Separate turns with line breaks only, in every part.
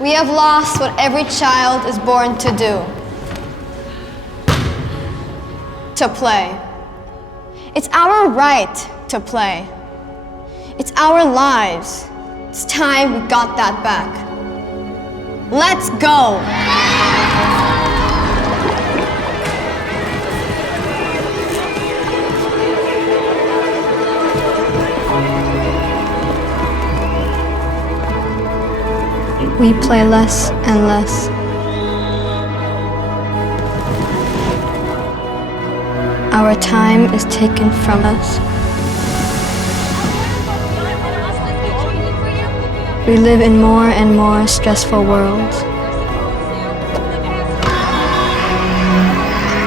We have lost what every child is born to do to play. It's our right to play. It's our lives. It's time we got that back. Let's go! We play less and less. Our time is taken from us. We live in more and more stressful worlds.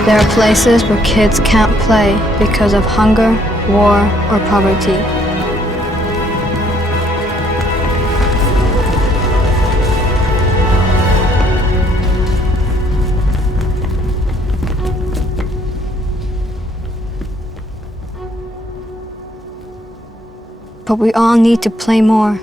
There are places where kids can't play because of hunger, war, or poverty. But we all need to play more.